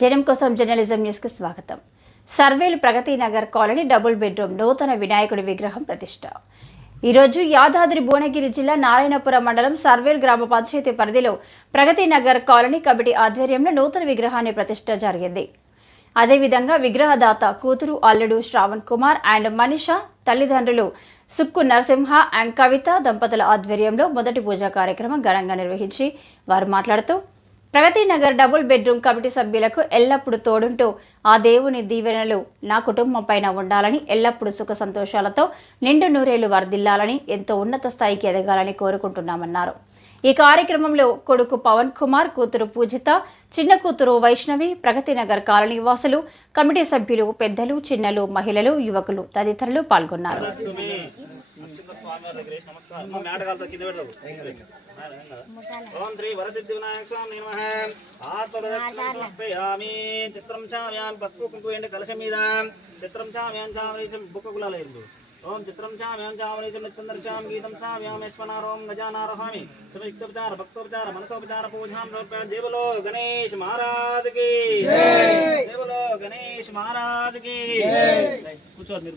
జనం కోసం జర్నలిజం న్యూస్కి స్వాగతం. సర్వేలు Pragathi Nagar colony double bedroom నూతన వినాయకుడి విగ్రహం ప్రతిష్ట. ఈరోజు యాదాద్రి భువనగిరి జిల్లా నారాయణపురం మండలం సర్వేల్ గ్రామ పంచాయతీ పరిధిలో ప్రగతి నగర్ కాలనీ కమిటీ ఆధ్వర్యంలో నూతన విగ్రహాన్ని ప్రతిష్ట జరిగింది. అదేవిధంగా విగ్రహదాత కూతురు అల్లుడు శ్రావణ్ కుమార్ అండ్ మనీషా తల్లిదండ్రులు సుక్కు నరసింహ అండ్ కవిత దంపతుల ఆధ్వర్యంలో మొదటి పూజా కార్యక్రమం ఘనంగా నిర్వహించి వారు మాట్లాడుతూ Pragathi Nagar double bedroom committee సభ్యులకు ఎల్లప్పుడూ తోడుంటూ ఆ దేవుని దీవెనలు నా కుటుంబం పైన ఉండాలని ఎల్లప్పుడూ సుఖ సంతోషాలతో నిండు నూరేళ్ళు వర్ధిల్లాలని ఎంతో ఉన్నత స్థాయికి ఎదగాలని కోరుకుంటున్నామన్నారు. ఈ కార్యక్రమంలో కొడుకు పవన్ కుమార్ కూతురు పూజిత చిన్న కూతురు వైష్ణవి ప్రగతి నగర్ కాలనీ వాసులు కమిటీ సభ్యులు పెద్దలు చిన్నలు మహిళలు యువకులు తదితరులు పాల్గొన్నారు. స్వామివారి దగ్గర నమస్కారం. మేడగాలతో కింద పెడతావు. ఓం శ్రీ వరసిద్ధి వినాయక స్వామి నమః. సమర్పయామి చిత్రం చామ్యాం పసుపు కుంకుమ ఎండి కలశం మీద చిత్రం చామ్యాం చామరీచం బుక్క గులాలేదు ఓం చిత్రం చామ్యాం చామరీచం నిత్యం దర్శాం గీతం సామ్యాం యశ్వనారోం గజానారోహామి. సమయుక్తోపచార భక్తోపచార మనసోపచార పూజాం సమర్పయ. దేవలో గణేష్ మహారాజ్కి దేవలో గణేష్ మహారాజ్కి కూర్చోరు మీరు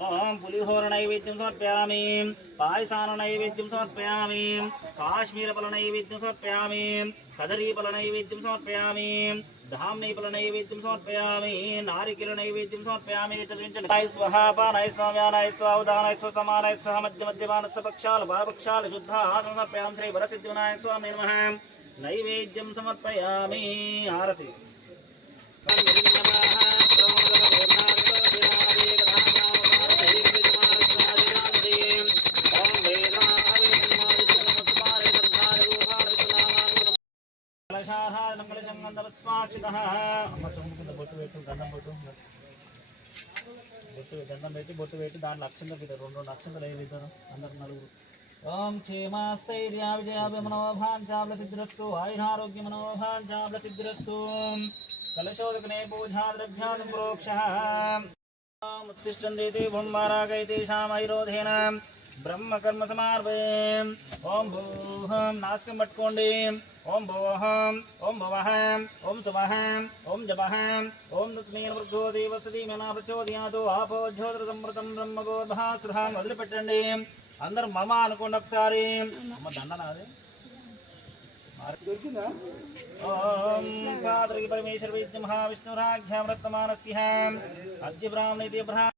नैवेद्यम പുലിഹോരനൈവേദ്യം സമർപ്പയാമി. नैवेद्यम समर्पयामी नारिकेल नैवेद्यम समर्पयामी സമർപ്പയാമി. धाम्नैफलनैवेद्यं समर्पयामि नारिकेलनैवेद्यं समर्पयामि मध्य स्वहापानाय स्वाम्यानाय स्वावधानाय स्वसमानाय स्वः मध्यमध्यमानः सपक्षाल भावक्षाल शुद्धासनं समर्पयामि श्रीवरसिद्धिविनायक स्वामि नमः नैवेद्यं समर्पयामि आरति శుద్ధ ఆసన సమర్పయామి శ్రీ వరసిద్ధి వినాయక స్వామి దండం పెట్టి బొట్టు పెట్టి దాంట్లో అక్షంత పెట్టి రెండు రెండు అక్షంతలు ఏ విధానం అందరు నలుగురు ఓం క్షేమాస్థైర్య విజయాభిమనోభాంచాబ్ల సిద్ధిరస్తు ఆయురారోగ్య మనోభాంచాబ్ల సిద్ధిరస్తు కలశోదకనే పూజా ద్రవ్యాదం ప్రోక్ష ఉత్తిష్టందేతి భూమారాగైతేషామైరోధేన బ్రహ్మ కర్మ సమార్పే ఓం భూహం నాస్కం పట్టుకోండి ఓం భోహం ఓం భవహం ఓం శుభహం ఓం జపహం ఓం తస్మేన వృద్ధో దేవసతి మేనా ప్రచోదయాతో ఆపో జ్యోతిర సంవృతం బ్రహ్మగోర్భాసురం వదిలిపెట్టండి అందరూ మమ అనుకోండి ఒకసారి అమ్మ దండనాది ఓం పాత్రికి పరమేశ్వర విద్య మహావిష్ణురాజ్యామృతమానస్య అద్య బ్రాహ్మణి బ్రహ్మ